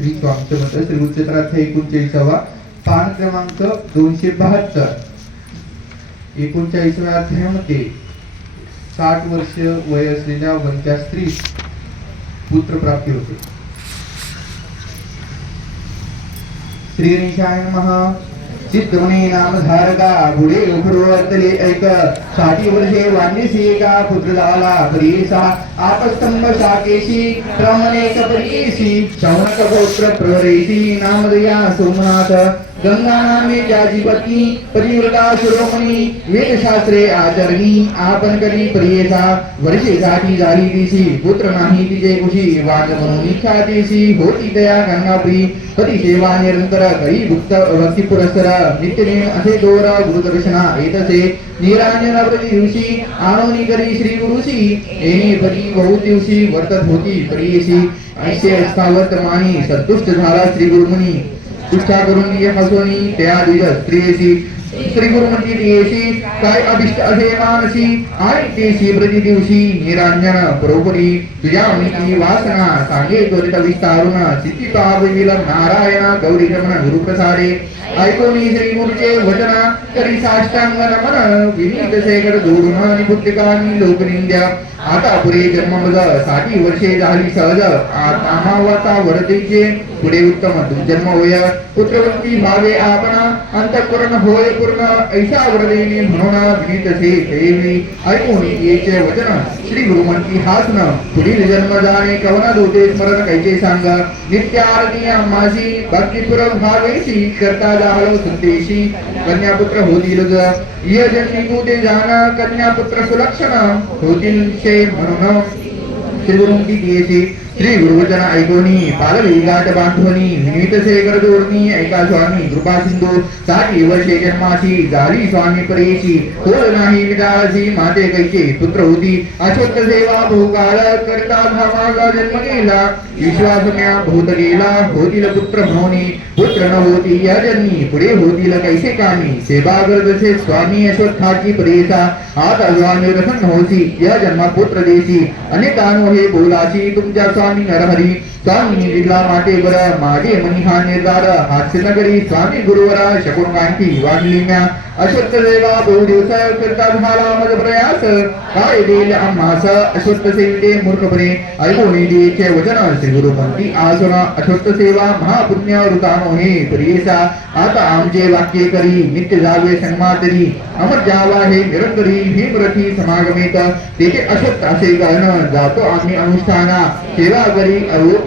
श्री स्वामी समर्थ श्री गुरुचरित्राध्याय 39वा पान क्रमांक 272. 39व्या अध्यायामध्ये 60 वर्ष वय असलेल्या वंध्या स्त्रीस पुत्र प्राप्ती होते. श्री गणेशाय नमः. सिद्धमणे नाम धारका पुढे उखरुवर्तले ऐक 60 वर्षे वाणीसी एका पुत्र झाला परीसा आपस्तंभ शाकेशी क्रमनेक परीसी शौनक गोत्र प्रवरेसी नामदया सोमनाथ गंगा नामे ज्याची पत्नी पतिव्रता शिरोमणी वेदशास्त्रे आचरणी आपण करी प्रियेसा वर्षेसाठी झाली दिसी पुत्र नाही तिचे कुशी वाद म्हणून इच्छा दिसी होती दया गंगाप्री पती सेवा निरंतर करी भक्त भक्ती पुरस्तर नित्यनेम असे दोरा गुरुदर्शना येतसे निरांजन प्रति दिवशी आणोनी करी श्री गुरुसी येणे पती बहुत दिवशी वर्तत होती प्रियेसी ऐसे असतावत मानी संतुष्ट झाला श्री गुरुमुनी तुष्टा करून ये हसोनी त्या दिवस स्त्रियेसी श्री गुरुमती दियेसी काय अभिष्ट असे मानसी आणि तेसी प्रति दिवशी निरांजन बरोबरी तुझ्या मिती वासना सांगे त्वरित विस्तारुन सिद्धी पाविल नारायण गौरी रमण गुरुप्रसारे ऐकोनी श्री गुरुचे वचन करी साष्टांग नमन विनीत शेखर जोडून निपुत्रिकांनी लोकनिंद्या आता पुरे जन्म 60 वर्षे झाली सहज आमावाचा वरदेचे पुढे उत्तम जन्म होय पुत्रवंती भावे आपणा अंतःकरण होय पूर्ण ऐसा वरदेने म्हणून विनीत से देवी ऐकोनी येचे वचन श्री गुरुमंती हासन पुढील जन्म जाणे कवना दोते स्मरण कैचे सांग नित्य आरती माझी भक्तिपूर्वक भावेशी करता जाहलो संदेशी कन्यापुत्र होतील ये जन्मी तू जाण कन्यापुत्र सुलक्षण होतील शे म्हणून श्री गुरुमती दियेसी श्री गुरुवचन ऐकोनी पालवी गाठ बांधवनी विनीत शेखर जोडणी ऐका स्वामी कृपा सिंधू 60 वर्षे जन्माची झाली स्वामी परेशी होल नाही विदासी माते कैचे पुत्र होती अश्वत्थ सेवा बहुकाळ करता धामाचा जन्म गेला विश्वासम्या भूत गेला होतील पुत्र म्हणून पुत्र न होती या जन्मी पुढे होतील कैसे कामी सेवा करतसे स्वामी अश्वत्थाची परेसा आता स्वामी प्रसन्न होती या जन्मा पुत्र देशी अनेकानु हे बोलाची तुमच्या स्वामी नरहरी स्वामी दिला माटे बर माझे मनी हा निर्धार हास्य नगरी स्वामी गुरुवरा शकून गांठी वाढली म्या अश्वत्थ सेवा बहु दिवस करता झाला मज प्रयास काय देईल आम्हास अश्वत्थ सेविते मूर्खपणे ऐकून देचे वचन श्री गुरुमंती आसना अश्वत्थ सेवा महापुण्य ऋतानो हे प्रियेसा आता आमचे वाक्य करी नित्य जावे संमातरी अमर जावा हे निरंतरी भीमरथी समागमेत तेथे अश्वत्थ असे गण जातो आम्ही अनुष्ठाना सेवा करी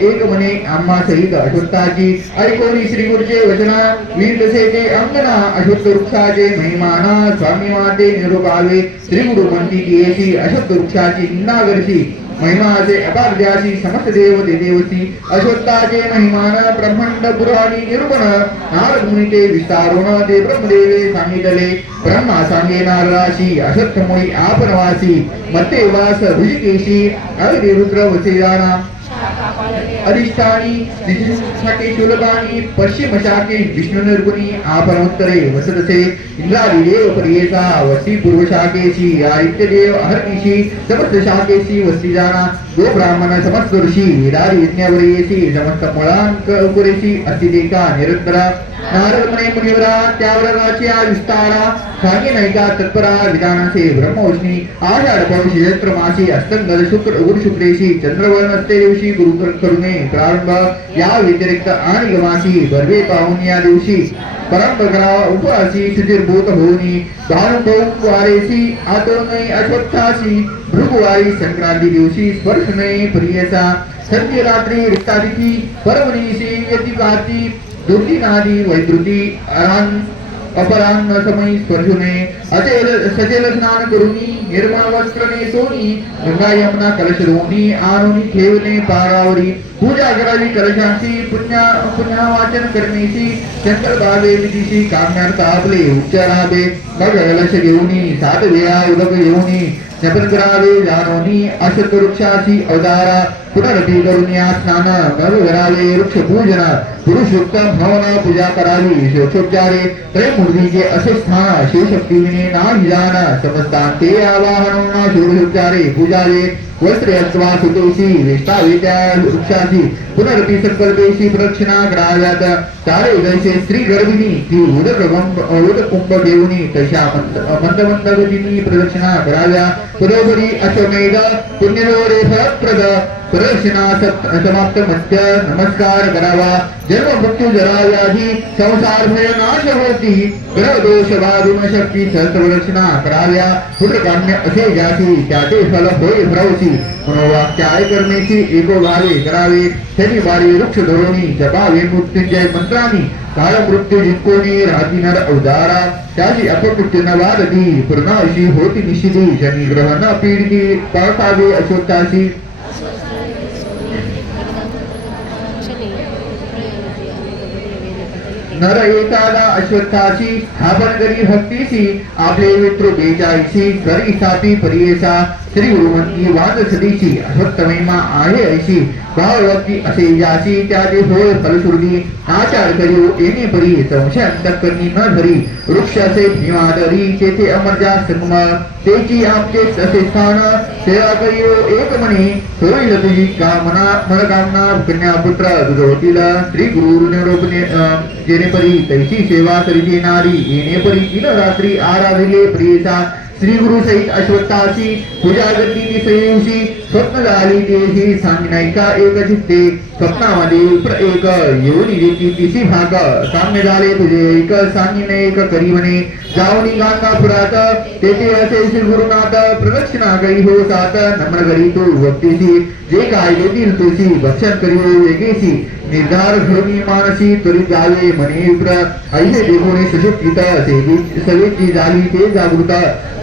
एक मने आम्हा सहित अश्वत्थाची ऐकोनी श्री गुरुचे वचना वीरसेते अंगना अश्वत्थ वृक्षाचे महिमाना स्वामी माते निरूपावे श्री गुरु म्हणती येसी अश्वत्थ वृक्षाची निंदागरसी महिमाचे अपार्ध्यासी समस्त देवते देवसी अश्वत्थाचे महिमान ब्रह्मांड पुराणी निरूपण नारद मुनीते विस्तारुण ते ब्रह्मदेवे सांगितले ब्रह्मा सांगे नारदाशी अश्वत्थमुळी आपणवासी मते वास ऋषिकेशी अगदी रुद्र वसे जाणा अधिष्ठानी शाखे शूलकानी पश्चिम शाखे विष्णु निर्गुणी आपण उत्तरे वसतसे इंद्रादी देव प्रियेचा वस्ती पूर्व शाखेशी आदित्य देव हरतीशी समस्त शाखेशी वस्ती जाणा गो ब्राह्मण समस्त ऋषी वेदारी यज्ञवरेशी समस्त मुळांक पुरेशी अस्तिदेका निरंतरा नारद मुने मुनिवरा त्यावराची विस्तारा सांगे नैका तत्परा विधानाचे ब्रह्मोष्णी आषाढ पौष चैत्र मासी अस्तंगद शुक्र गुरु शुक्रेशी चंद्रवर्ण असते दिवशी गुरु करुणे प्रारंभ या व्यतिरिक्त आणि गमासी बर्वे पाहून या दिवशी परंपरा उपवासी शुचिर्भूत होनी भानुभौ वारेसी आतोनय अश्वत्थासी भृगुवारी संक्रांती दिवशी स्पर्शनय प्रियसा संध्य रात्री रिक्तादिती परमनीसी यतिकाती दुर्दिनादी वैद्रुती अरान अपरान्न समय स्पर्शुने अचेल सचेल स्नान करुनी निर्मळ वस्त्र नेसोनी गंगा यमुना कलश रोनी आणूनी ठेवणे पारावरी पूजा करावी कलशांची पुण्या वाचन करण्याची शंकर बाबे विधीशी काम्यार्थ आपले उच्चारावे मग कलश घेऊनी 7 वेळा उदक घेऊनी जपन करावे जानोनी अश्वत्थ वृक्षाची अवतारा पुनरती करुनिया स्नान नव करावे वृक्ष पूजन पुरुषोत्तम भवन पूजा करावी शिवोपचारे त्रयमूर्तीचे असे स्थान शिवशक्तीने पुण्ये नाभिजान समस्तांते आवाहनं षोडशोपचारे पूजावे वस्त्रे अथवा सुतोषी वेष्टावेत्या वृक्षासी पुनरपि संकल्पेशी प्रदक्षिणा कराव्यात चारे जैसे स्त्री गर्भिणी ती उदकुंभ घेऊनी तशा मंद गतीने प्रदक्षिणा कराव्या परोपरी अश्वमेध पुण्यलोरे फलप्रद प्रदक्षिणा समाप्त मध्य नमस्कार करावा जन्म मृत्यू जरा व्याधी संसार भय नाश होती ग्रह दोष वादुन शक्ती सहस्रप्रदक्षिणा कराव्या पुत्रकाम्य असे ज्याची त्याचे फल होय भरवसी मनोवाक्याय करण्याची एको भावे करावे शनिवारी वृक्ष धरोणी जपावे मृत्युंजय मंत्रानी काळ मृत्यू जिंकोनी राहती नर अवतारा त्याची अपमृत्यू न वादती पूर्ण अशी होती निश्चिती शनी ग्रह न पीडिती पाळतावे अशोक्ताशी नर एकाला अश्वत्थाची स्थापन करी भक्तीसी आपले मित्र बेचाळीसी करी स्थापी परियेसा श्री गुरुमंती वाद सदीची अश्वत्थ महिमा आहे ऐशी भाववती असे याची त्याचे होय फलश्रुती आचार करियो येणे परी संशय अंतकरणी न धरी वृक्ष असे भीमादरी तेथे अमर्जा संगम तेची आमचे असे स्थान सेवा करियो एक म्हणे होईल तुझी कामना मनकामना कन्या पुत्र तुझ होतील श्री गुरु निरोपणे जेणे परी तैची सेवा करीते नारी येणे परी दिन रात्री आराधिले प्रियसा श्री गुरु सहित अश्वत्थाची पूजा करती श्रेयसी स्वप्न झाली देही सांगनायका एक चित्ते स्वप्नामध्ये एक येऊनी देती तिसी भाग साम्य झाले तुझे एक सांगिने एक करी म्हणे जाऊनी गाणगापुरात तेथे असे श्री गुरुनाथ प्रदक्षिणा करी हो सात नम्र करी तू भक्तीसी जे काय देतील तुझी भक्षण करी हो वेगेसी निर्धार घडून मानसी त्वरित जावे म्हणे विप्र ऐसे देखोने सुशुक्तित सवेची झाली ते जागृत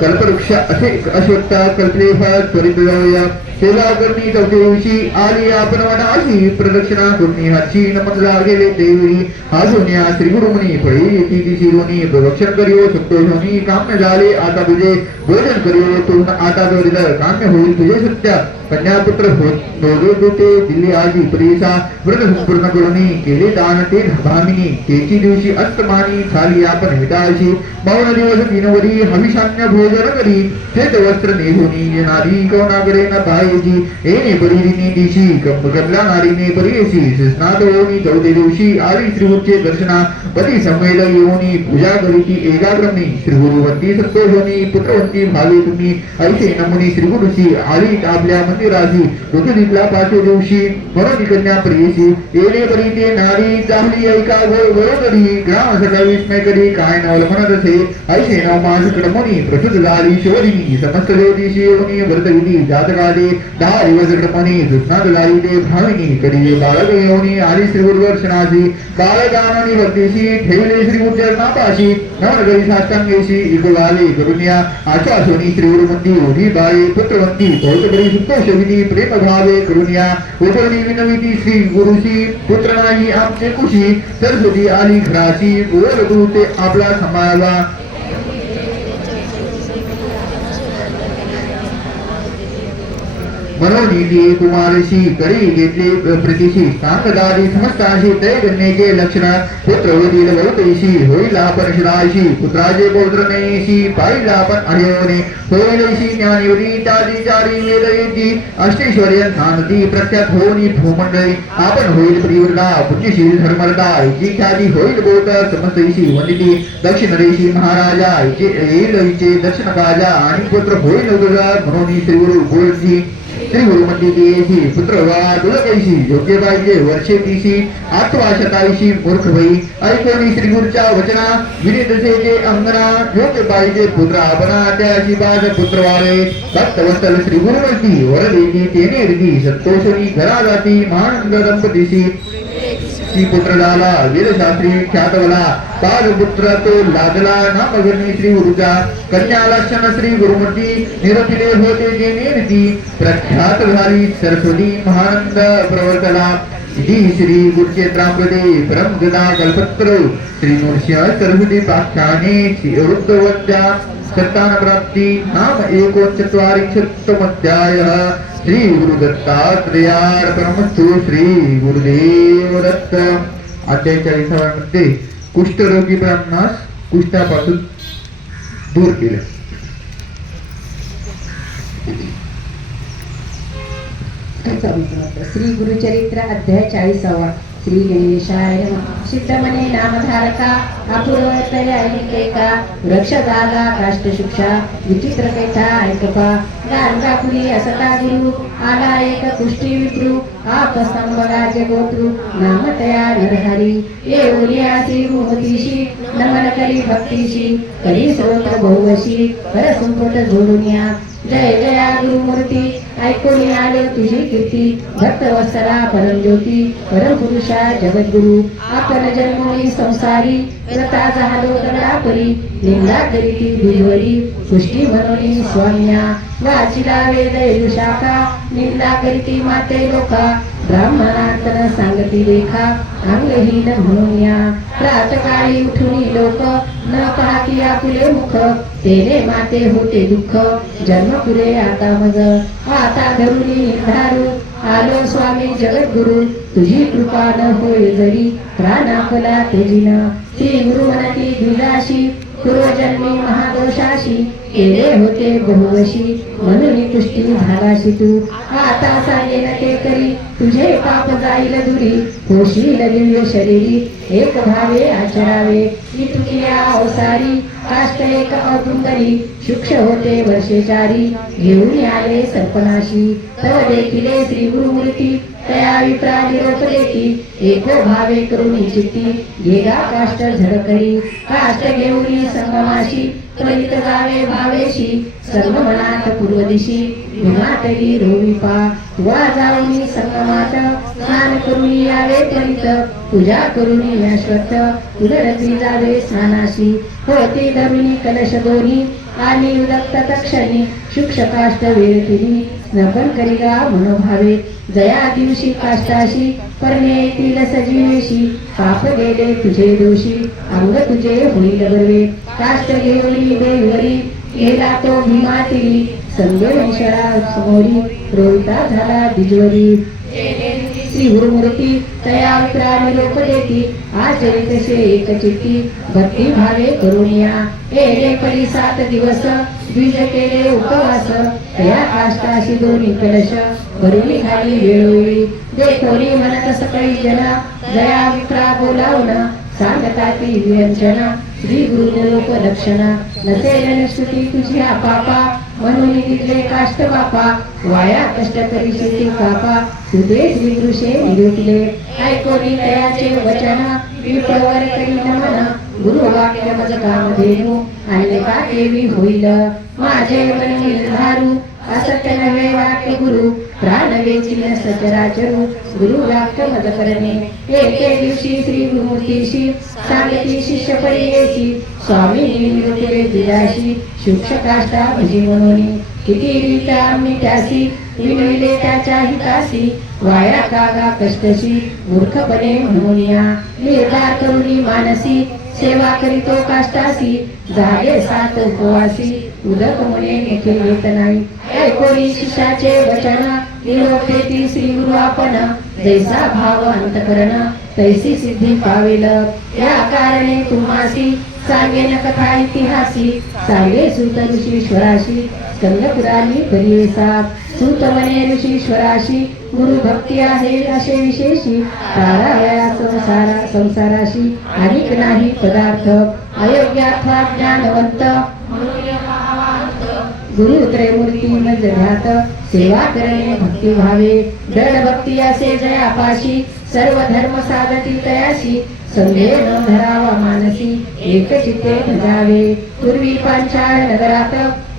कल्पवृक्ष असे अश्वत्थ कल्पले फळ त्वरित जाऊया सेवा करणी चौथे दिवशी आली आपण वनाशी प्रदक्षिणा करून हाची नमस्कार गेले देवी हाजोन्या श्री गुरुमुनी फळी येती दिशी रोनी प्रदक्षिण करियो संतोषोनी काम्य झाले आता तुझे भोजन करियो तू आता त्वरित काम्य होईल तुझे सत्य कन्यापुत्र होते दिल्ली आजी प्रियसा व्रत संपूर्ण करून केले दान ते भामिनी तेची दिवशी अस्तमानी झाली आपण हिताशी मौन दिवस तीनवरी हविषान्य भोजन करी तेच वस्त्र नेहुनी येणारी कोणाकडे न पाहायची येणे परिरिनी दिशी कमला नारीने परियशी स्नात होनी चौथे दिवशी आली श्रीगुरूचे दर्शना पती संवेद येऊनी पूजा करीती एकाग्रमी श्रीगुरुवंती संतोषोनी पुत्रवंती भावे तुम्ही ऐसे नमुनी श्रीगुरुशी आली आपल्या मंदिराशी ऋतुदीपला पाचव्या दिवशी म्हणून कन्या प्रियसी येणे परी ते नारी चाहली ऐका वयोगडी ग्राम सगळा विस्मय करी काय नवल म्हणत असे ऐसे नव मास कडमोनी प्रसिद्ध झाली शिवदिनी समस्त ज्योतिषी येऊनी व्रतविधी जातकादे 10 दिवस कडमोनी दुष्णात झाली ते भाविनी कडी बाळक येऊनी आली श्रीगुरुदर्शनाची बाळकानी भक्तीशी ठेवले श्रीगुरुचरणापाशी नवनगरी साष्टांगेशी इकुलाले करुण्या आश्वासोनी श्रीगुरुमंती उभी बाई पुत्रवंती कौतुकरी संतोषविधी प्रेम भावे करुण्या उपरणी विनविती श्री गुरुशी पुत्र नाही आमचे कुशी सरस्वती आली घराशी बोल तू ते आपला समाला मनोनीती कुमारशी करी घेतले प्रीतीशी सांगदादी समस्ताशी तय गणनेचे लक्षण पुत्र होतील बहुतेशी होईल आपण शिराशी पुत्राचे पौत्र नेशी पाहिला आपण अडवणे होईलशी ज्ञानिवरी त्यादी चारी वेदयेची अष्टेश्वर्य नानदी प्रख्यात होनी भूमंडळी आपण होईल प्रियवृदा पुण्यशील धर्मरदा जी ख्याती होईल बोत समस्तैशी वंदिती दक्षिण रेशी महाराजा येईल दक्षिण काजा आणि पुत्र होईल म्हणून श्रीगुरु बोलजी श्री गुरुमंती देशी पुत्र वा तुळकैशी योग्य पाहिजे वर्षे तीशी आठवा शताईशी मूर्ख वई ऐकोनी श्री गुरुच्या वचना विनितसेचे अंगना योग्य पाहिजे पुत्र आपणा त्याची बाज पुत्र वारे भक्तवत्सल श्री गुरुमंती वरदेती तेने रिधी संतोषणी घरा जाती महानंद दंपतीशी ची पुत्र झाला वीरशास्त्री ख्यातवला पाच पुत्र तो लादला नामगणी श्री गुरुचा कन्या लक्षण श्री गुरुमती निरपिले होते जे निर्ती प्रख्यात झाली सरस्वती महानंद प्रवर्तला श्री गुरुक्षेत्रामध्ये ब्रह्मगदा कल्पत्र श्री नृसिंह सरस्वती पाख्याने वृद्धवत्या सत्तान प्राप्ती नाम 39 श्री गुरुदत्तात्रेयार्पणमस्तु श्री गुरुदेव दत्त अध्याय 40 मध्ये कुष्ठरोगी ब्राह्मणास कुष्ठापासून दूर केलं. श्री गुरुचरित्र अध्याय 40. श्री गणेशाय नमः. सिद्धमने नामधारका अपूर्वतया ऐकेका वृक्ष जागा काष्ट शिक्षा विचित्र कैथा ऐकपा गांगापुरी असता गुरु आला एक कुष्टी विद्रू आपस्तंभ राज्य गोत्रु नामतया नरहरी ये ओलिया श्री भूमतीशी नमन करी भक्तीशी करी स्रोत बहुवशी परसंपट जोडून या. जय जया गुरुमूर्ती ऐकून आले तुझी कीर्ती भक्त वत्सला परमज्योती परमपुरुषा जगद्गुरु आपण जन्मोनी संसारी व्रता झालो दगडापरी निंदा करीती दुर्वरी पुष्टी म्हणून स्वामिया वाचिला वेद शाखा निंदा करीती माते लोका ब्राह्मणांतन सांगती लेखा अंगहीन म्हणून या. प्रातकाळी उठून लोक न पाहती आपुले मुख तेने माते होते दुःख जन्म पुरे आता मज आता धरुणी निर्धारू आलो स्वामी जगद्गुरु तुझी कृपा न होय जरी प्राणापला तेजीन श्री गुरु म्हणती द्विजाशी पूर्वजन्मी महादोषाशी केले होते बहुवशी म्हणून पुष्टी झालाशी तू आता सांगेन ते करी तुझे पाप जाईल दुरी होशील दिव्य शरीरी एक भावे आचरावे इतुकिया अवसारी काष्ट एक अतुंदरी शुक्ष होते वर्षेचारी घेऊन आले सर्पणाशी तव देखिले श्री गुरुमूर्ती तया विप्रा निरोप देती एको भावे करुणी चित्ती गेला काष्ट झडकरी काष्ट घेऊन संगमाशी त्वरित जावे भावेशी सर्व मनात पूर्व दिशी विमातली रोविपा वा जाऊनी संगमात स्नान करून यावे त्वरित पूजा करून अश्वत्थ पुनरती जावे स्नानाशी होती धरुणी कलश दोन्ही आणि उदक्त तक्षणी शुक्षकाष्ट वेळतिनी स्नपन करिगा मनोभावे जया दिवशी काष्टाशी परणे येतील सजीवेशी पाप गेले तुझे दोषी अंग तुझे होईल बर्वे काष्ट घेऊन देवरी गेला तो भीमातिरी संदेशळा समोरी रोहिता झाला दिजवरी श्री गुरुमूर्ती तया विप्रा निरोप देती आचरितसे एक चित्ती भक्ती भावे करुणिया एले परी 7 दिवस द्विज केले उपवास तया काष्टाशी दोन्ही कलश भरुनी खाली वेळोवेळी देखोरी म्हणत सकळी जना जया विप्रा बोलावून सांगता ती व्यंजना श्री गुरुनिरोप लक्षणा नसेल स्तुती तुझी पापा म्हणून दिले काष्ट बापा वाया कष्ट करी शेती कापा तुझे श्री गुरुशे निरोपले ऐकोनी तयाचे वचन विप्रवर करी नमन गुरु वाक्य मज काम धेनु आणि का देवी होईल माझे मन निर्धारू असत्य नव्हे वाक्य गुरु प्राण वेचिल सचराचरू गुरु वाक्य मज करणे एके दिवशी श्री गुरुमूर्तीशी सांगती शिष्य परियेची स्वामी निरुपले दिलाशी शुक्ष काष्टा भजी म्हणून किती रीता मिठासी विनविले त्याच्या हितासी वाया कागा कष्टशी मूर्खपणे म्हणून या निर्धार करुणी मानसी सेवा करीतो काष्टासी झाले 7 उपवासी उदक मुळे येथे येत नाही ऐकोनी शिष्याचे वचन निरोप देती श्री गुरु आपण जैसा भाव अंतकरण तैसी सिद्धी पावेल या कारणे तुम्हासी सांगेन कथा इतिहासी सांगे सूत ऋषीश्वराशी स्कंदपुराणी परियेसा सूत म्हणे ऋषीश्वराशी गुरु भक्ती आहे असे विशेषी तारावया संसाराशी अधिक नाही पदार्थ अयोग्य अथवा ज्ञानवंत गुरु त्रयमूर्ती मध्यघात सेवा करणे भक्ती भावे दृढ भक्ती असे जयापाशी सर्व धर्म साधती तयाशी संदेह न धरावा मानसी एक चित्ते भजावे पूर्वी पांचाळ नगरात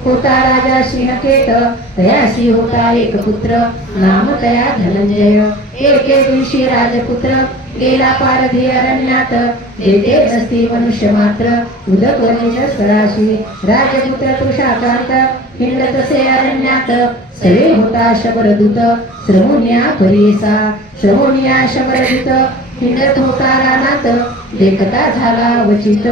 होता राजा श्रीनकेत तयाशी होता एक पुत्र नाम तया धनंजय एके दिवशी राजपुत्र गेला पारधी अरण्यात जेथे नसती मनुष्य मात्र उदक वनेच्या स्थळाशी राजपुत्र पुरुषाकांत हिंडत तसे अरण्यात सवे होता शबरदूत श्रमोनिया परियेसा श्रमोनिया शबरदूत हिंडत होता रानात देखता झाला वचित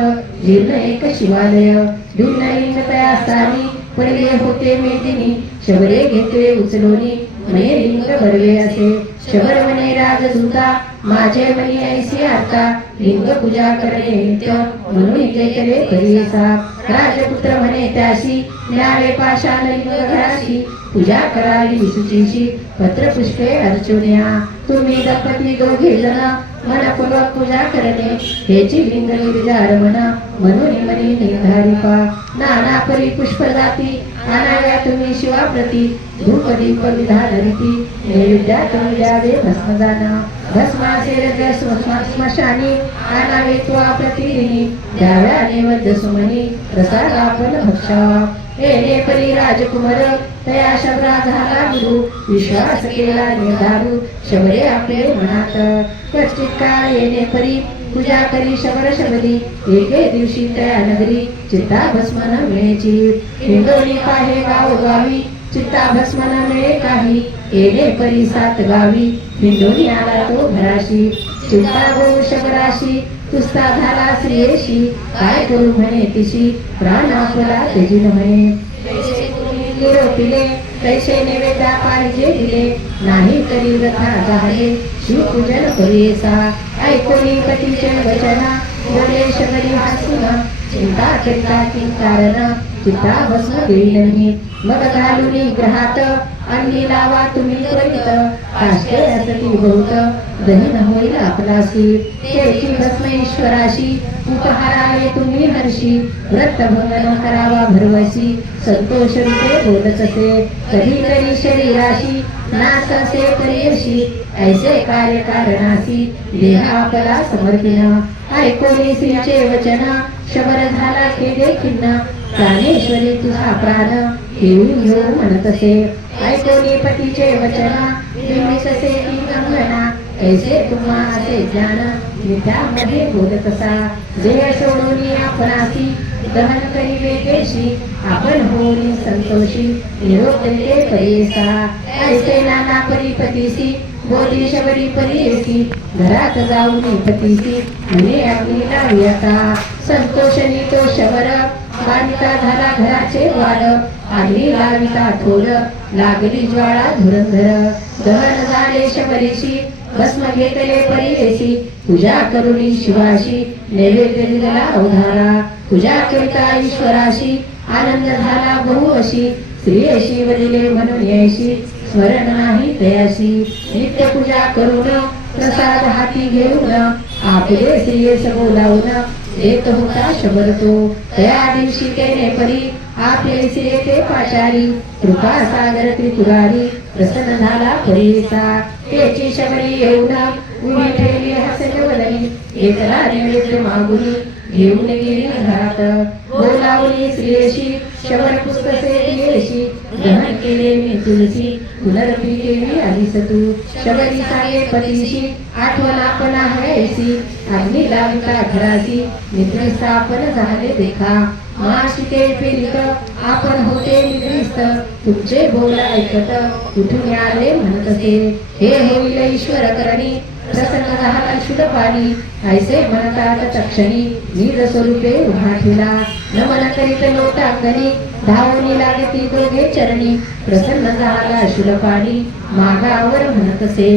जीर्ण एक शिवालय भिन्न तया स्थानी पडले होते मेदिनी शबरे घेतले उचलोनी मये लिंग भरले असे शबर म्हणे राजदूता माझे मनी ऐसी आता लिंग पूजा करणे नित्य म्हणून ते केले करियेसा राजपुत्र म्हणे त्याशी न्यावे पाषाण लिंग घराशी पूजा करावी शुचीशी पत्र पुष्पे अर्चुन्या तुम्ही दंपती दोघे जण मनपूर्वक पूजा करणे हेची लिंग निर्जार म्हणून मनी निर्धारिपा नाना परी पुष्प जाती आणाव्या तुम्ही शिवाप्रती धूप दीप विधानरिती नैवेद्या तुम्ही द्यावे भस्मदान भस्माचे रज स्मशानी आणावे त्वा प्रतिदिनी द्याव्या नैवेद्य सुमनी प्रसाद आपण भक्षा येणे परी राजकुमार तया शबरा झाला गुरु विश्वास केला निर्धारू शबरे आपले मनात कष्टित काळ येणे परी पूजा करी शबर शबरी एके दिवशी तया नगरी चित्ता भस्मन मिळेची हिंदोनी पाहे गाव गावी चित्ता भस्मन मिळे काही येणे परी सात गावी हिंदोनी आला तो घराशी चिंता गो शबराशी तुस्ता झाला स्त्रियेशी काय करू म्हणे तिशी प्राण आपला तेजी म्हणे निरोपिले पैसे निवेदा पाहिजे दिले नाही तरी व्यथा झाले शिवपूजन करियेसा ऐकोनी पतीचे वचना बोले शबरी हसून चिंता चिंता कारण चित्ता भस्म देईल मग घालुनी ग्रहात अन्नी लावा तुम्ही त्वरित काष्टे असती बहुत दहीन होईल आपलासी त्याची भस्म ईश्वराशी उपहारावे तुम्ही हर्षी व्रत भंगन करावा भरवशी संतोष रूपे बोलत असे कधीतरी शरीराशी नाश असे करियशी ऐसे कार्य कारणासी देह आपला समर्पिन ऐकोनी श्रीचे वचन शबर झाला खेदे खिन्न प्राणेश्वरी तुझा प्राण घेऊन घेऊ म्हणत असे ऐकोनी पतीचे वचन विमिससे ती गंगना ऐसे तुम्हा असे ज्ञान मिठामध्ये बोलत असा देह सोडून आपणासी दहन करी देशी आपण होऊन संतोषी निरोप देते परेसा ऐसे नाना परिपतीसी बोली शबरी परीसी घरात जाऊन पतीसी म्हणे आपली लावी आता संतोषनी तो शबर बांधिता झाला घराचे वाड आगली लाविता थोड लागली ज्वाळा धुरंधर दहन झाले शबरीशी भस्म घेतले परीसी पूजा करुणी शिवाशी नैवेद्य दिला अवधारा पूजा करिता ईश्वराशी आनंद झाला बहु अशी स्त्रियशी वदिले म्हणून यायशी स्मरण नाही तयाशी नित्य पूजा करून प्रसाद हाती घेऊन आपले श्रीयस बोलावून देत होता शबर तो त्या दिवशी केले परी आपले श्री ते पाचारी कृपा सागर त्रिपुरारी प्रसन्न झाला परीसा त्याची शबरी येऊन उभी ठेवली हसत वदनी एकला नैवेद्य मागुनी घेऊन गेली घरात बोलावली श्रीयशी शबर पुस्तके दियेशी दहन केले मी तुलसी पुनरपी केली आलीस तू शबरी सांगे पतीशी आठवण आपण आहेसी अग्नी लाविता घरासी निद्रिस्त आपण झाले देखा माशिके पीडित आपण होते निद्रिस्त तुमचे बोल ऐकत उठून आले म्हणत असे हे होईल ईश्वर करणी प्रसन्न झाला शुद्ध पाणी ऐसे म्हणतात तक्षणी नीर स्वरूपे उभा ठेवला नमन करीत लोटांगणी धावणी लागती दोघे चरणी प्रसन्न झाला शुद्ध पाणी मागावर म्हणत असे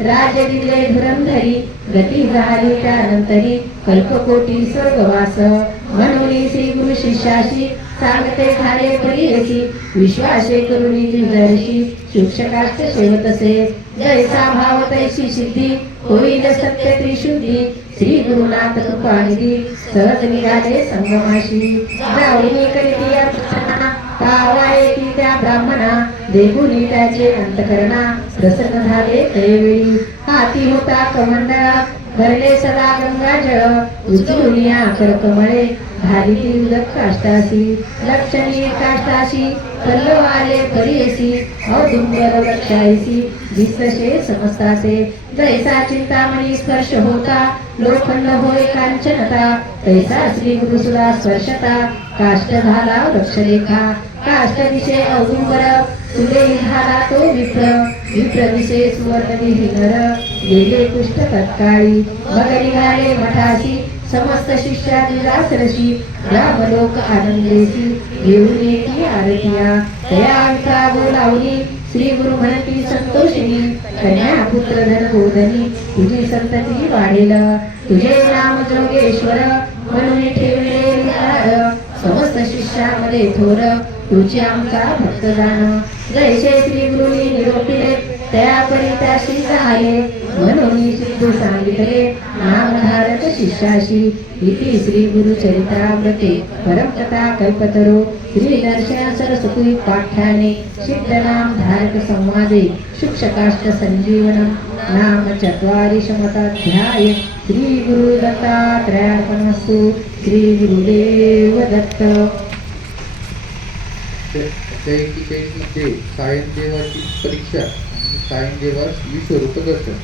राज दिले धुरंधरी गती झाली त्यानंतरी कल्पकोटी स्वर्गवास म्हणून श्री गुरु शिष्याशी सांगते झाले परीयसी विश्वासे करुणी जिजर्षी शिक्षकाष्ट सेवतसे जैसा भाव तैसी सिद्धी होईल सत्य त्रिशुद्धी श्री गुरुनाथ कृपानिधी सहज निघाले संगमाशी जाऊनी करीती अर्चना तावाये ती त्या ब्राह्मणा देगुनी त्याचे अंतकरणा प्रसन्न झाले त्यावेळी हाती होता कमंडळ भरले सदा गंगाजळ उचलुनिया कर्कमळे घाली ती उदक काष्टासी लक्षणी काष्टाशी पल्लव आले परीयसी औदुंबर लक्षायसी दिससे समस्तासे जैसा चिंतामणी स्पर्श होता लोखंड होय कांचनता तैसा श्री गुरुसुला स्पर्शता काष्ट झाला वृक्षरेखा काष्ट दिशे औदुंबर सुदेही झाला तो विप्र विशेष सुवर्णदेही नर गेले कुष्ठ तत्काळी मग निघाले मठाशी समस्त शिष्या निरासरशी ब्राह्मलोक आनंदेसी घेऊन येती आरतिया तया अंका बोलावली श्री गुरु म्हणती संतोषिनी कन्या पुत्र धन बोधनी तुझी संतती वाढेल तुझे नाम जोगेश्वर म्हणून ठेवले विहार समस्त शिष्यामध्ये थोर तुझी आमचा भक्त जाण जैसे श्री गुरुनी निरोपिले त्या परिताशी सहाय्ये म्हणून सिद्धू सांगितले नामधारक शिष्याशी इति श्री गुरु चरित्रामृते परमकथा कल्पतरो श्री दर्शन सरस्वती पाठ्याने सिद्ध नाम धारक संवादे शुक्षकाष्ट संजीवनम नाम चत्वारिशमताध्याय श्री गुरु दत्तात्रयार्पणमस्तु श्री गुरुदेव दत्त जय सायनदेवाची परीक्षा सायनदेवास विश्वरूप दर्शन.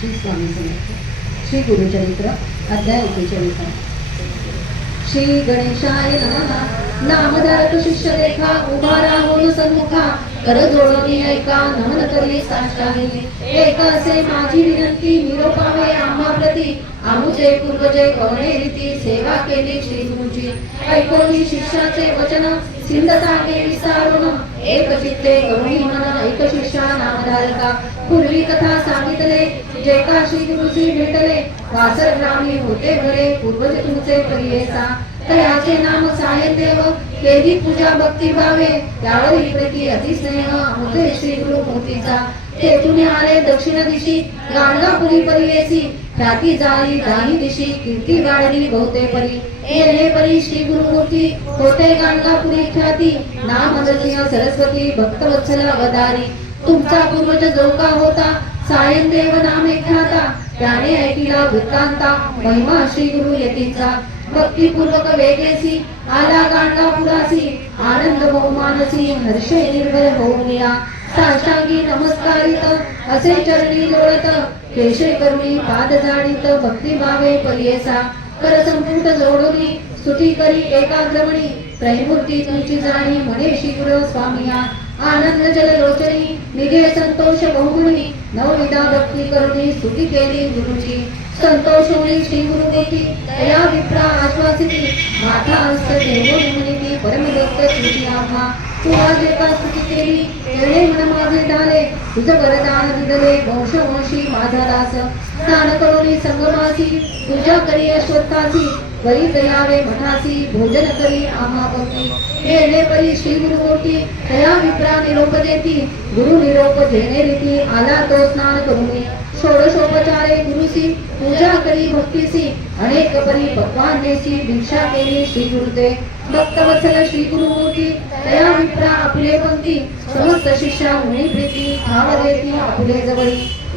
श्री स्वामी समर्थ श्री गुरुचरित्र अध्याय 41. श्री गणेशाय नमः. नामधारक शिष्य देखा उभा राहून सन्मुखा कर जोडून ऐका नमन करी साष्टांगी एक असे माझी विनंती निरोपावे आम्हा प्रती आमुचे पूर्वजे गवणे रीती सेवा केली श्री गुरुची ऐकोनी शिष्याचे वचन सिंध सांगे विस्तारून एक चित्ते गवणी मन एक शिष्या नामधारका पूर्वी कथा सांगितले जे का श्री गुरुजी भेटले वासर ग्रामी होते घरे पूर्वज तुमचे परियेसा तयाचे नाम सायनदेव केली पूजा भक्ती भावे त्यावेळी प्रीती अतिस्नेह होते श्री गुरु मूर्तीचा तेथून आले दक्षिण दिशी गाणगापुरी परियेसी ख्याती झाली दाही दिशी कीर्ती गाढली बहुते परी येणे परी श्री गुरुमूर्ती होते गाणगापुरी ख्याती नाम नरसिंह सरस्वती भक्तवत्सल अवतारी तुमचा पूर्वज जो का होता सायनदेव नामे ख्याता त्याने ऐकिला वृत्तांता महिमा श्री गुरु यतीचा भक्तिपूर्वक वेगेसी आला गाणगापुरासी आनंद बहुमानसी हर्षे निर्भय होऊन या साष्टांगी नमस्कारित असे चरणी लोळत केशे करुणी पाद जाणीत भक्तिभावे परियेसा कर संपुट जोडोनी स्तुती करी एकाग्रमणी त्रैमूर्ती तुमची जाणी म्हणे श्री गुरु स्वामिया आनंद जल लोचनी निघे संतोष बहुगुणी नवविधा भक्ती करुणी स्तुती केली गुरुची संतोष होई श्री गुरुमूर्ती तया विप्रा आश्वासिती माता हस्त देवो निमनिती परमदत्त तुझी आम्हा तू आज एका स्तुती केली येणे मन माझे झाले तुझं वरदान दिदले वंशवंशी माझा दास स्नान करुणी संगमासी पूजा करी अश्वत्थासी वरी तयावे मठासी भोजन करी आम्हा भक्ती येणे परी श्री गुरुमूर्ती तया विप्रा निरोप देती गुरु निरोप जेणे रीती आला तो स्नान करुणी षोडशोपचारे गुरुसी पूजा करी भक्तीसी अनेक परी पक्वान देसी भिक्षा केली श्री गुरुते भक्तवत्सल श्री गुरुमूर्ती तया विप्रा आपले पंक्ती समस्त शिष्या मुनी प्रीती भाव देती आपले जवळी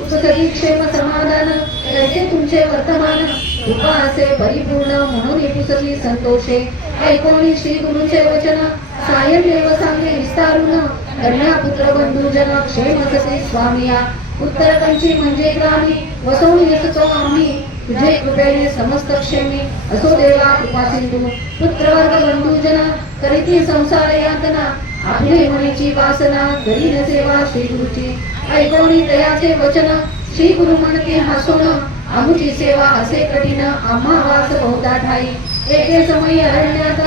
सुखदी क्षेम समाधान ऐसे तुमचे वर्तमान कृपा असे परिपूर्ण म्हणून पुसली संतोषे ऐकोनी श्री गुरुचे वचन सायनदेव सांगे विस्तारून कन्या पुत्र बंधुजन क्षेम असे स्वामिया उत्तरकंची म्हणजे ग्रामी वसवून येतो आम्ही तुझे कृपेने समस्त क्षेमी असो देवा कृपा सिंधू पुत्रवर्ग बंधुजन करीती संसार यातना आपली मनीची वासना करी न सेवा श्री गुरुची ऐकोनी तयाचे वचन श्री गुरु म्हणते हसून आमुची सेवा असे कठीण आम्हा वास बहुधा ठाई एके समयी अरण्यात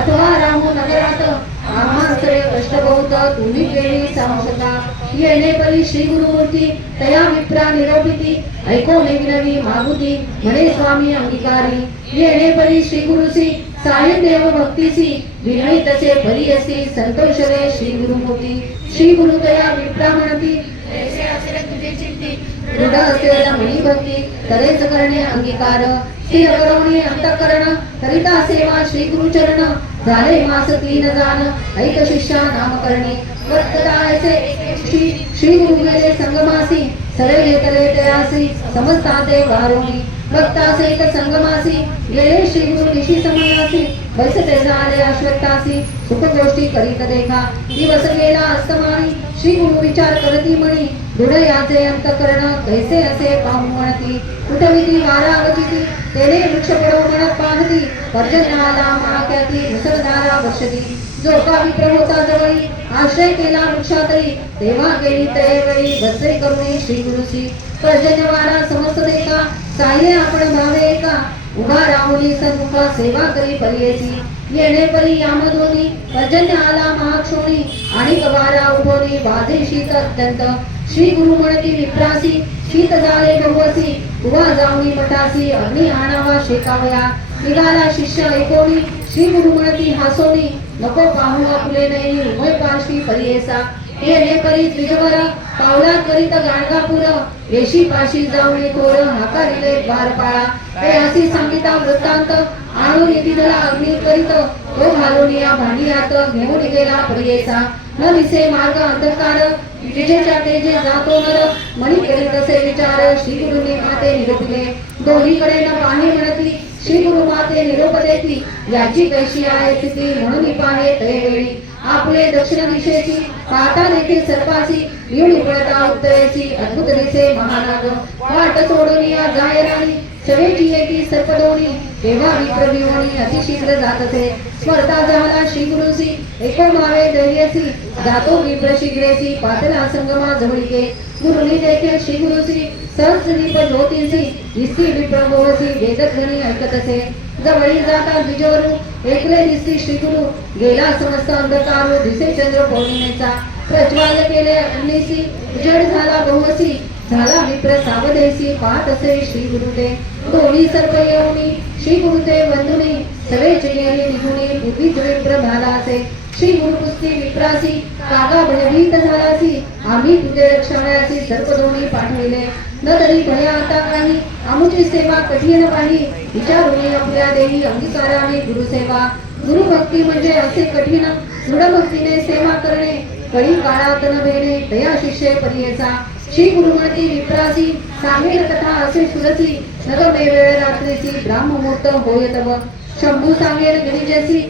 अथवा राहू नगरात आम्हा सगळे कष्ट बहुत तुम्ही केली सामसता येणे परी श्री गुरुमूर्ती तया विप्रा निरोपिती ऐकोने विनवी मागुती म्हणे स्वामी अंगीकारी येणे परी श्री गुरुसी सायनदेव भक्तीसी विनयितसे परियसी संतोष रे श्री गुरुमूर्ती श्री गुरु तया विप्रा म्हणती ऐसे असेल तुझे चिंती दृढ असेल मनी भक्ती तरेच करणे अंगीकार स्थिर करवणे अंतःकरण करिता सेवा श्री गुरुचरण झाले मास 3 जाण ऐक शिष्या नामकरणी वर्तदायचे श्री गुरु गेले संगमासी सरे घेतले तयासी समस्ताते वारोणी भक्तासेत संगमासी गेले श्री गुरु निशी समयासी बसते झाले अश्वत्थासी सुख गोष्टी करीत देखा दिवस गेला अस्तमानी श्री गुरु विचार करती म्हणी दृढ याचे अंतःकरण कैसे असे पाहून म्हणती कुठविधी वारावचिती तेने वृक्ष पडो म्हणत पाहती पर्जन्याला महाक्याती मुसळधारा वर्षती जो का विप्र होता जवळी आश्रय केला वृक्षातरी तेव्हा गेली तळेवेळी बसे करुणी श्री गुरुची पर्जन्य वारा समस्त देखा साह्य आपण भावे एका उभा राहुली सन्मुख सेवा करी परियेची येणे परी यामधोनी पर्जन्य आला महाक्षोणी आणि वारा उभोनी वाजे शीत अत्यंत श्री गुरु म्हणती विप्रासी शीत झाले बहुवसी उभा जाऊनी मठासी अग्नी आणावा शेकावया निघाला शिष्य ऐकोनी श्री गुरु म्हणती हासोनी नको पाहू फुले नाही उभय पार्श्वी परियेसा येणे परी त्रिजवर पावला करीत गाणगापूर वेशी पाशी जाऊनी थोर हाकारिले द्वारपाळा ते अशी सांगिता वृत्तांत आणून येती धरा अग्नी करीत तो घालून या भांडियात घेऊन गेला परियेचा न दिसे मार्ग अंधकार विजेच्या तेजे जातो नर मणी केले तसे विचार श्री गुरुनी माते निरोपिले दोन्हीकडे न पाहे म्हणती श्री गुरु माते निरोप देती याची कशी आहे स्थिती म्हणून पाहे तळेवेळी आपले दक्षिण दिशेची पाहता देखील सर्पासी येऊन पडता उत्तरेची अद्भुत दिसे महानाग वाट सोडून या जायराणी सवेची येती सर्पदोणी तेव्हा विप्रविहोणी अतिशीघ्र जात असे स्मरता झाला श्री गुरुसी एको मावे दैर्यसी जातो विप्र शीघ्रेसी पातला संगमा जवळीके गुरुनी देखील श्री गुरुसी सहस्रदीप ज्योतिषी दिसती विप्रभोवसी वेदध्वनी ऐकत असे जवळी जाता द्विजवरू एकले दिसती श्री गुरु गेला समस्त अंधकार दिसे चंद्र पौर्णिमेचा प्रज्वाल केले अग्निसी उजड झाला बहुवसी झाला विप्र सावधेसी पाहत असे श्री गुरुते दोन्ही सर्व येऊनी श्री गुरुते वंदुनी सवे चेयरी निघुनी पूर्वीच विप्र झाला असे श्री गुरु पुस्ती विप्रासी कागा भयभीत झालासी आम्ही तुझे रक्षणाची सर्व दोन्ही पाठविले न तरी भया आता काही आमुची सेवा कठीण पाही विचारुनी आपल्या देही अंगीकाराने गुरुसेवा गुरुभक्ती म्हणजे असे कठीण दृढ भक्तीने सेवा करणे कळी काळात न भेणे दया शिष्य परियेचा श्री गुरुमती विप्रासी सांगेल कथा असे सुरसी नगमे वेळ रात्रीची ब्राह्ममुहूर्त होय तव शंभू सांगेल गिरिजसी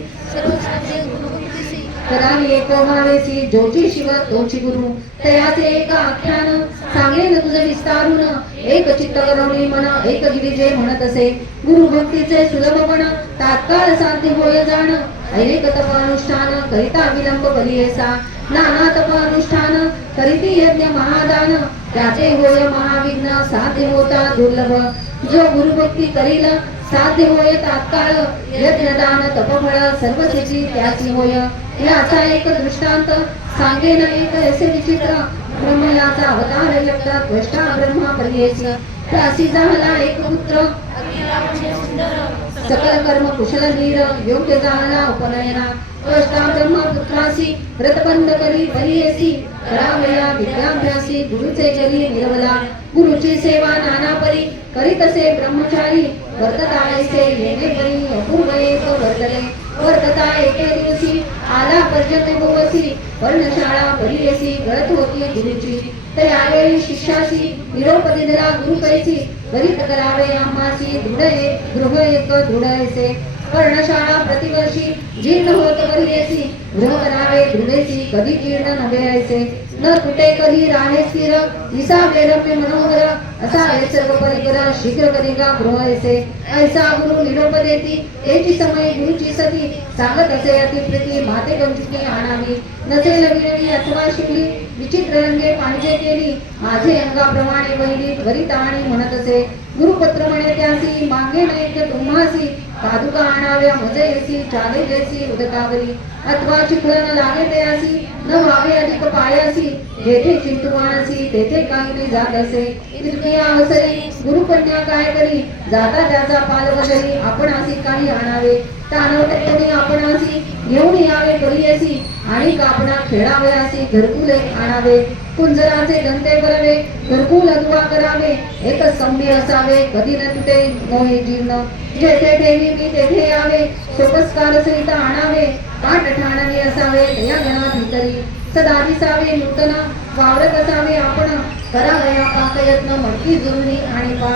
करावी एक भावेसी जोची शिव तोची गुरु तयाचे एक आख्यान सांगेल तुझे विस्तारून एक चित्त करवणी मन एक गिरिजे म्हणत असे गुरु भक्तीचे सुलभपण तात्काळ साध्य होय जाण अनेक तप अनुष्ठान करिता विलंब बलियेसा नाना तप अनुष्ठान करीती यज्ञ महादान त्याचे होय महाविघ्न साध्य होता दुर्लभ जो गुरुभक्ती करील साध्य होय तात्काळ यज्ञदान तपफळ सर्व त्याची त्याची होय याचा एक दृष्टांत सांगेन एक असे विचित्र ब्रह्मयाचा अवतार एकदा त्वष्टा ब्रह्मा परियेसी त्यासी झाला एक पुत्र सकल कर्म कुशल वीर योग्य झाला उपनयना त्वष्टा ब्रह्मा पुत्रासी व्रतबंध करी परियेसी करावया विद्याभ्यासी गुरुचे जरी निरवला गुरुची सेवा नाना परी करीत असे ब्रह्मचारी वर्तता ऐसे येणे परी अपूर्व एक वर्तले वर्तता एके दिवशी आला पर्जन्य भोवसी वर्णशाळा परियेसी गळत होती गुरुची त्यावेळी शिष्यासी निरोप दिला गुरु कैसी वरित करावे आम्हासी गृह एक दृढ ऐसे वर्णशाळा प्रतिवर्षी जीर्ण होत परियेसी गृह करावे दृढेसी कधी जीर्ण नव्हे ऐसे न तुटे कधी राहे स्थिर दिसा वेरम्य मनोहर असा हे सर्व परिकर शीघ्र करिगा गृह ऐसे ऐसा गुरु निरोप देती तेची समय गुरुची सती सांगत असे अतिप्रीती माते कंचुकी आणावी नसेल विरणी अथवा शिकली विचित्र रंगे पाहिजे केली माझे अंगाप्रमाणे बहिणी त्वरित आणि म्हणत असे गुरुपत्र म्हणे त्यासी मागे नैक्य तुम्हासी पादुका आणाव्या मजे येसी चाले जैसी उदकावरी अथवा चिखलन लागे त्यासी न व्हावे अधिक पायासी जेथे चिंतुमानसी तेथे काही जात असे तृतीया हसरी गुरुकन्या काय करी जाता त्याचा पालवजरी आपण असी काही आणावे तानवते आपण असी घेऊन यावे परियसी आणि कापणा खेळावयासी घरकुल एक आणावे कुंजराचे गंते बरवे घरकुल अधुवा करावे एक स्तंभी असावे कधी न तुटे मोहे जीर्ण जेथे ठेवी मी तेथे यावे सोपस्कार सहित आणावे पाठ ठाणाने असावे या गणात भितरी सदा दिसावे नूतन वावरत असावे आपण करावया पाकयत्न मटकी जुळणी आणि पा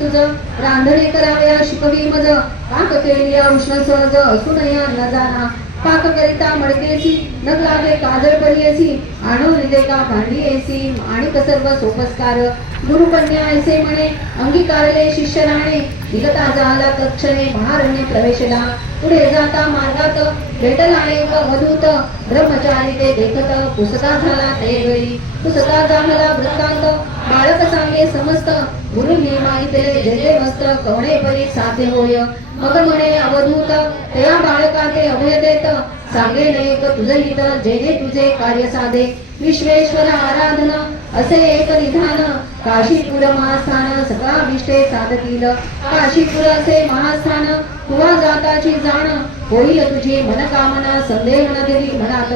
तुझं रांधणे करावया शिकवी मज पाक केलिया उष्ण सहज असून या न जाना पाक करिता मडकेसी न लागे काजळ पडियसी आणून दे का भांडी येसी आणि सर्व सोपस्कार गुरुकन्या ऐसे म्हणे अंगीकारले शिष्य राणे निघता झाला तक्षणे महारण्य प्रवेशला पुढे जाता मार्गात भेटला एक वधूत ब्रह्मचारी ते देखत पुसता झाला ते वेळी पुसता झाला वृत्तांत बाळक सांगे समस्त गुरुंनी मागितले जे जे वस्त्र कवणे परी साध्य होय मग म्हणे अवधूत त्या बाळका ते अभय देत सांगे एक तुझे हित जे जे तुझे कार्य साधे विश्वेश्वर आराधन असे एक निधान काशीपुर महास्थान सगळा विष्टे साधतील काशीपुर असे महास्थान तुवा जाताची जाण होईल तुझी मनकामना संदेह न दिली मनात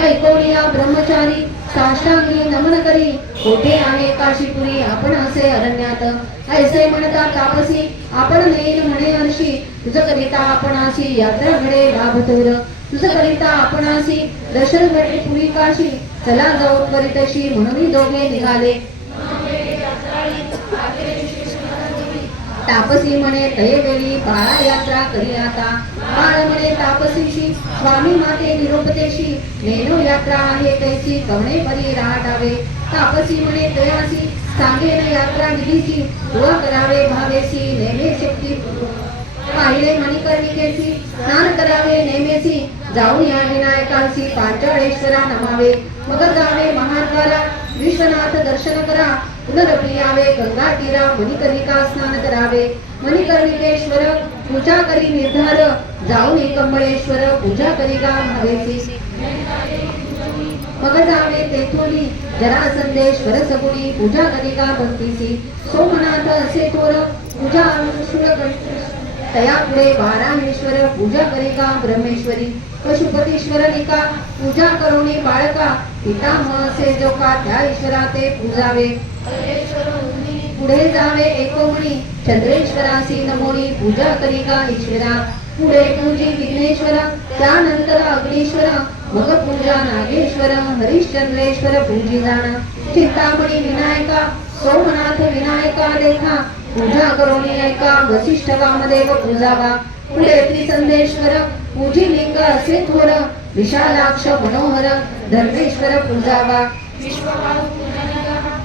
ऐकोनिया ब्रह्मचारी साष्टांगी नमन करी कोठे आहे काशीपुरी आपण असे अरण्यात ऐसे म्हणता तापसी आपण नेईल म्हणे हर्षी तुझ करिता आपणासी यात्रा घडे लाभतोर तुझ करिता आपणासी दर्शन घडे पुरी काशी चला जाऊ त्वरितशी म्हणून दोघे निघाले तापसी म्हणे तयवेळी बाळा यात्रा करी आता बाळ म्हणे तापसीशी स्वामी माते निरोपतेशी नेनो यात्रा आहे तैसी कवणे परी राहटावे तापसी म्हणे तयासी सांगेन यात्रा निधीची दुआ करावे भावेसी नेमे शक्ती पाहिले मणिकर्णिकेसी स्नान करावे नेमेसी जाऊन या विनायकांसी पांचाळेश्वरा नमावे मग जावे महाद्वारा विश्वनाथ दर्शन करा पुनरपी यावे गंगा तीरा मणिकर्णिका स्नान करावे मणिकर्णिकेश्वर पूजा करी निर्धार जाऊन कंबळेश्वर पूजा करी गा भावेसी मग जावे तेथोनी जरासंदेश्वर सगुणी पूजा करी गा भक्तीसी सोमनाथ असे थोर पूजा तया पुढे बारामेश्वर पूजा करी का ब्रह्मेश्वरी पशुपतीश्वर निका पूजा करोनी बाळका पितामह असे जोका त्या ईश्वरा ते पूजावे पुढे जावे एकोमणी चंद्रेश्वरासी नमोनी पूजा करी का ईश्वरा पुढे पूजी विघ्नेश्वरा त्यानंतर अग्नीश्वर मग पूजा नागेश्वर हरिश्चंद्रेश्वर पूजी जाण चिंतामणी विनायका सोमनाथ विनायका देखा पूजा करोनी ऐका वसिष्ठ वामदेव पूजावा पुढे त्रिसंदेश्वर पूजी लिंग असे थोर विशालाक्ष मनोहर धर्मेश्वर पूजावा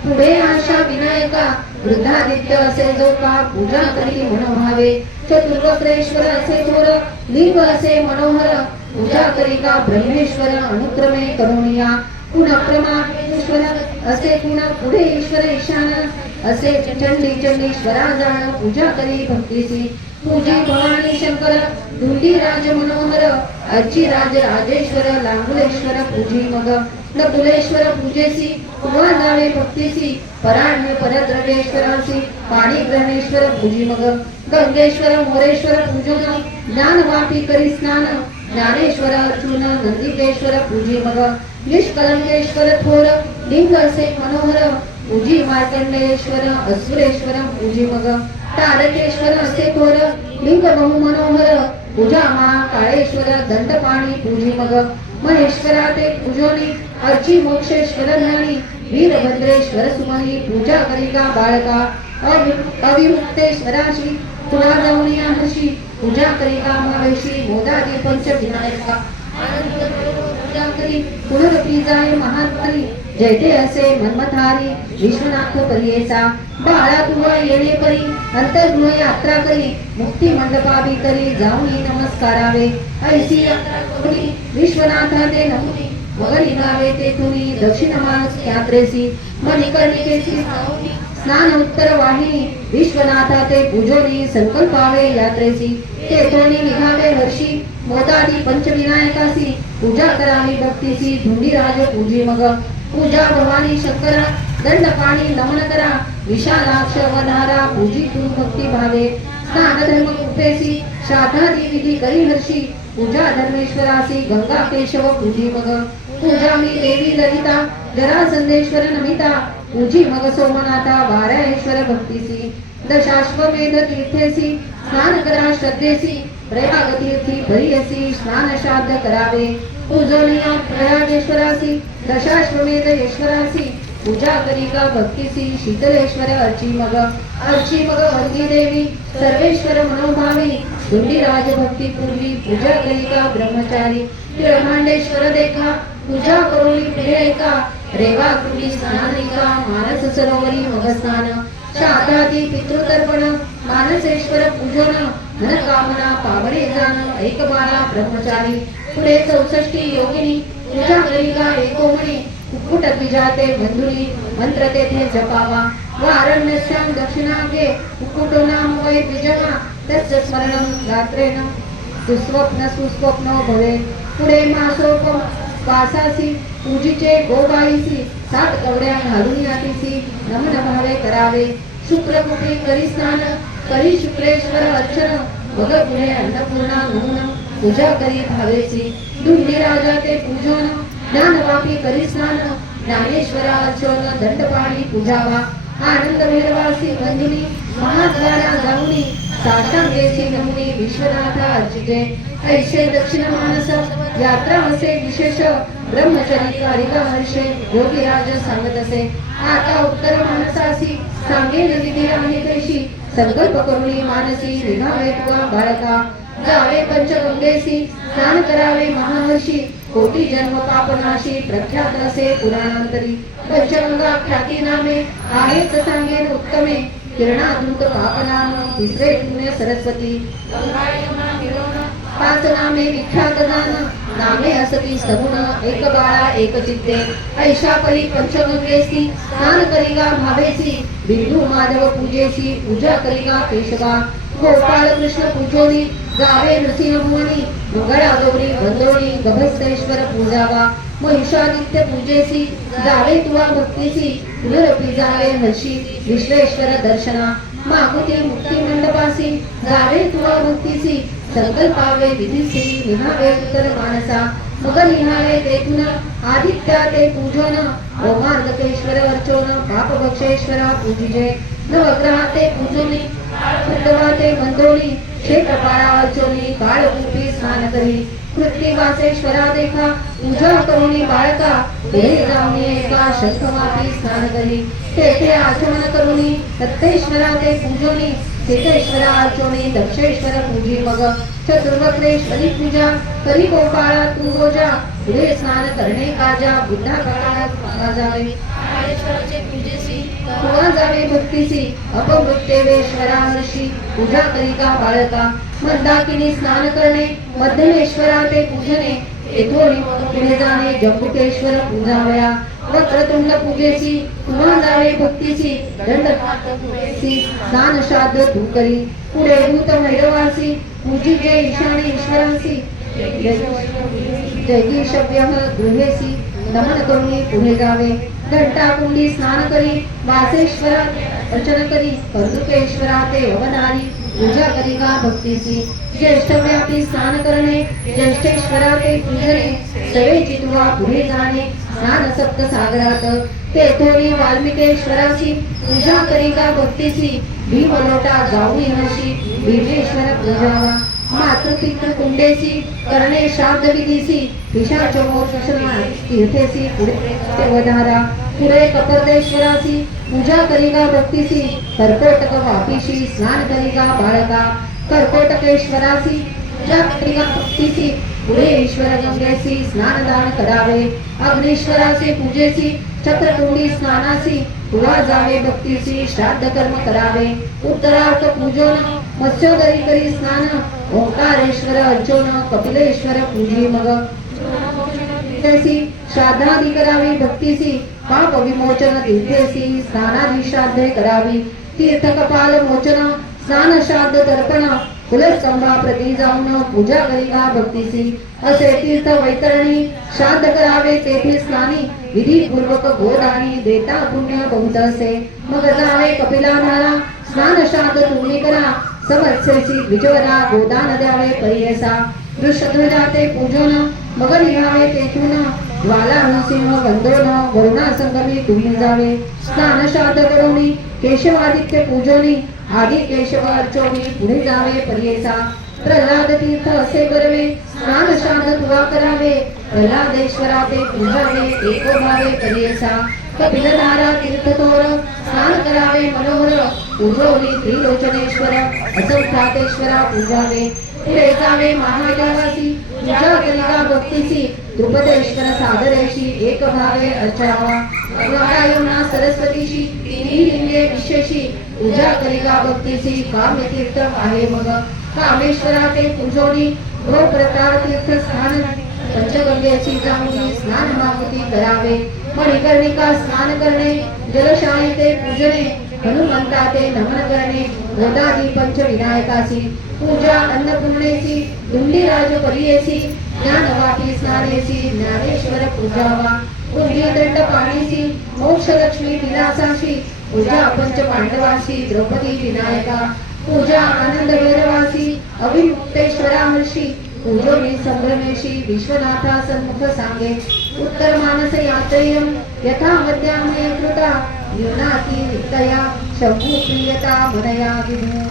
पुढे आशा विनायका वृद्धादित्य असे जोका पूजा करी मनोभावे चतुर्वक्रेश्वर असे थोर लिंग असे मनोहर पूजा करी का ब्रह्मेश्वर अनुक्रमे करुणिया पुनःप्रमाश्वर असे पुन्हा पुढे ईश्वर ईशान असे चंडी चंडीश्वरा जाण पूजा करी भक्तीसी पूजी भवानी शंकर धुंडी राज मनोहर अर्ची राज राजेश्वर लांगुलेश्वर पूजी मग नकुलेश्वर पूजेसी तुवा जावे भक्तीसी पराण्य परद्रवेश्वरासी पाणी ग्रहणेश्वर पूजी मग गंगेश्वर मोरेश्वर पूजन ज्ञानवापी करी स्नान ज्ञानेश्वर अर्जुन नंदिकेश्वर पूजी मग निष्कलंकेश्वर थोर लिंग असे मनोहर पूजी मार्कंडेश्वर असुरेश्वर पूजी मग तारकेश्वर असे थोर लिंग बहु मनोहर पूजा मा काळेश्वर दंडपाणी पूजी मग महेश्वरा ते पूजोनी अर्ची मोक्षेश्वर ज्ञानी वीरभद्रेश्वर सुमनी पूजा करिका बाळका अविमुक्तेश्वराशी तुला जाऊन या हर्षी पूजा करिका महावेशी मोदादी पंच विनायका पूजा करी पुनरपी जाय महात्मारी जयते असे मनमथारी विश्वनाथ परियेचा बाळा तुवा येणे परी अंतर्गृह यात्रा करी मुक्ती मंडपाभी करी जाऊनी नमस्कारावे ऐसी यात्रा करी विश्वनाथा ते नमुनी वगळी नावे ते तुनी दक्षिण मानस यात्रेसी मणिकर्णिकेसी स्नान उत्तर वाहिनी विश्वनाथा ते पूजोनी संकल्पावे यात्रेसी तेथोनी निघावे हर्षी मोदादी पंचविनायकासी पूजा करावी भक्तीसी धुंडीराज पूजी मग पूजा भवानी शंकरा दंडपाणी नमन करा विशालाक्ष वनारा पूजी तू भक्ती भावे स्नान धर्म कुपेसी श्राद्धादी विधी करी हर्षी पूजा धर्मेश्वरासी गंगा केशव पूजी मग पूजा मी देवी ललिता जरासंदेश्वर नमिता पूजी मग सोमनाथा वारायेश्वर भक्तीसी दशाश्वमेध तीर्थेसी स्नान करा श्रद्धेसी प्रयाग तीर्थी परियसी स्नान श्राद्ध करावे पूजनीय प्रयागेश्वरासी दशाश्वमेध ईश्वरासी पूजा करी का भक्तीसी शीतलेश्वर अर्ची मग वंदी देवी सर्वेश्वर मनोभावी दुंडीराज भक्ती पूर्वी पूजा करिता ब्रह्मचारी तिळमांडेश्वर देखा पूजा करोली पुढे ऐका रेवा कुंडी स्नानिका मानस सरोवरी मग स्नान शादादी पितृतर्पण मानसेश्वर पूजन मनकामना पावणे जाण ऐक बाळा ब्रह्मचारी पुढे 64 योगिनी पूजा करिता एकोमणी कुक्कुट बीजाते बंधुनी मंत्र तेथे जपावा वारण्यस्यां दक्षिणांगे कुक्कुटो नाम वै बीजना तस्य स्मरणं रात्रेण सुस्वप्नो भवे पुढे मासोपम वासासी पूजीचे गोबाईसी 7 कवड्या घालून यातीसी नमन भावे करावे शुक्रकुटी करी स्नान करी शुक्रेश्वर अर्चन मग पुढे अन्नपूर्णा नमून पूजा करी भावेसी दुंडी राजा ते पूजन ज्ञानवापी करी स्नान ज्ञानेश्वरा अर्चन दंडपाणी पूजावा आनंद भैरवासी बंधुनी महाद्वारा जाऊनी साष्टांगेची नमुनी विश्वनाथ अर्चिते ऐसे दक्षिण मानस यात्रा असे विशेष ब्रह्मचरी कारिका हर्षे योगीराज सांगत असे आता उत्तर मानसासी सांगेन विधी आणि कैशी संकल्प करुणी मानसी निघावे तुवा बाळका जावे पंचगंगेसी स्नान करावे महाहर्षी कोटी जन्म पापनाशी प्रख्यात असे पुराणांतरी पंचगंगा ख्याती नामे आहेच सांगेन उत्तमे किरणादूत पापनाम तिसरे पुण्य सरस्वती 5 नामे विख्यात नामे असती सगुण एक बाळा एक चित्ते ऐशा परी पंचगंगेसी स्नान करिगा भावेसी बिंदू माधव पूजेसी पूजा करिगा केशवा गोपाळ कृष्ण पूजोनी जावे नृसिंहभुवनी मंगळा गौरी बंदोणी गभस्तेश्वर पूजावा महिषादित्य पूजेसी जावे तुवा भक्तीसी पुनरपी जावे हर्षी विश्वेश्वर दर्शना मागुती मुक्ती मंडपासी जावे तुवा भक्तीसी संकल्पावे विधीसी निहावे उत्तर मानसा मग निहावे तेथून आदित्या ते पूजन ओमार्दकेश्वर अर्चोन पापभक्षेश्वरा पूजिजे नवग्रहा ते पूजोनी उद्धवा ते बंदोणी क्षेत्रपाळा अर्चोनी काळरूपी स्नान करी कृत्तिवासेश्वरा देखा पूजा करुणी बाळका पुढे जाऊनी एका शंखमापी स्नान करी तेथे आचमन करुणी दत्तेश्वरा ते पूजोनी सिद्धेश्वरा अर्चोनी दक्षेश्वर पूजी मग चतुर्वक्रेश्वरी पूजा करी गोपाळा तू गोजा पुढे स्नान करणे काजा बुद्धा काळात जावे पूजेसी तुवा जावे भक्तीसी अपमृत्यवेश्वरा हर्षी पूजा करिका बाळका मंदाकिनी स्नान करणे मध्यमेश्वरा ते पूजने येथोनी पुढे जाणे जंबुकेश्वर पूजावया वक्रतुंड पूजेसी तुवा जावे भक्तीसी दंडकासी स्नान श्राद्ध तू करी पुढे भूत भैरवासी पूजिजे ईशानी ईश्वरासी जैगीषव्य गृहेसी नमन करुणी पुढे जावे घंटा कुंडी स्नान करी वासेश्वरा अर्चन करी कर्दुकेश्वरा ते अवधारी पूजा करिका भक्तीसी ज्येष्ठ व्यापी स्नान करणे ज्येष्ठेश्वरा ते पूजने सवेची तुवा पुढे जाणे स्नान सप्त सागरात तेथोनी वाल्मिकेश्वराची पूजा करिका भक्तीसी भीमलोटा जाऊनी हर्षी भीमेश्वर पूजावा मातृपितृ कुंडेसी करणे श्राद्ध विधीसी पिशाचमोक्षणा तीर्थेसी पुढे ते वधारा पुढे कपर्देश्वरासी पूजा करिका भक्तीसी कर्कोटक वापीशी स्नान करिका बाळका कर्कोटकेश्वरासी पूजा करिका भक्तीसी पुढे ईश्वर गंगेसी स्नानदान करावे अग्नीश्वराचे पूजेसी चक्रकुंडी स्नानासी तुवा जावे भक्तीसी श्राद्ध कर्म करावे उत्तरार्थ पूजन मत्स्योदरी करी स्नान ओंकारेश्वर अर्चोन कपिलेश्वर पूजी मग श्राद्धादी करावी भक्तीसी पाप विमोचन तीर्थेसी स्नानादी श्राद्धे करावी तीर्थ कपाल मोचन स्नान श्राद्ध तर्पण कुलस्तंभा प्रती जाऊन पूजा करिका भक्तीसी असे तीर्थ वैतरणी श्राद्ध करावे तेथे स्नानी विधी पूर्वक गोदानी देता पुण्य बहुत असे मग जावे कपिलाधारा स्नान श्राद्ध तुम्ही करा समत्सेसी द्विजवरा गोदान द्यावे परियसा वृषध्वजा ते पूजन मग निघावे तेथून ज्वाला नृसिंह वंदोन वरुणा संगमी तुम्ही जावे स्नान श्राद्ध करुणी केशवादित्य पूजनी आदि केशव अर्चोनी पुढे जावे परियेसा प्रल्हाद तीर्थ असे करवे स्नान श्राद्ध तुवा करावे प्रल्हादेश्वरा ते पूजावे एको भावे परियेसा कपिलधारा तीर्थ तोर स्नान स्नान करावे मनोहर उर्वरी त्रिलोचनेश्वर असंख्यातेश्वरा पूजावे पुढे जावे महादेवासी पूजा करिता भक्तीसी द्रुपदेश्वर सादरेशी एक भावे अर्चावा नारायणा सरस्वतीशी तिन्ही लिंगे विशेषी पूजा करिता भक्तीसी कामतीर्थ आहे मग कामेश्वरा ते पूजोनी गो प्रकार तीर्थ स्थान पंचगंगेची जाऊनी स्नान मागुती करावे मणिकर्णिका स्नान करणे जलशाही ते पूजने हनुमंता ते नमन करणे गोदादी पंच विनायकासी पूजा अन्नपूर्णेसी दुंडीराज परियेसी ज्ञानवापी स्नानेसी ज्ञानेश्वर पूजावा पूजी दंड पाणीसी मोक्ष लक्ष्मी विलासाशी पूजा पंच पांडवासी द्रौपदी विनायका पूजा आनंद भैरवासी अभिमुक्तेश्वरा हर्षी पूजोनी संभ्रमेशी विश्वनाथा सन्मुख सांगे उत्तर मानस यात्रेयम यथा मध्यामय कृता युनाती नित्तया शंभू प्रियता मनया विभू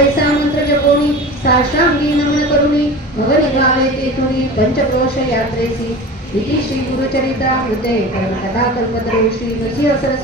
ऐसा मंत्र जपोनी साष्टांगी नमन करुणी मग निघावे तेथुनी पंचक्रोश यात्रेसी इति श्री गुरुचरित्रामृते कथा कल्पतरू श्री नृसिंह सरस्वती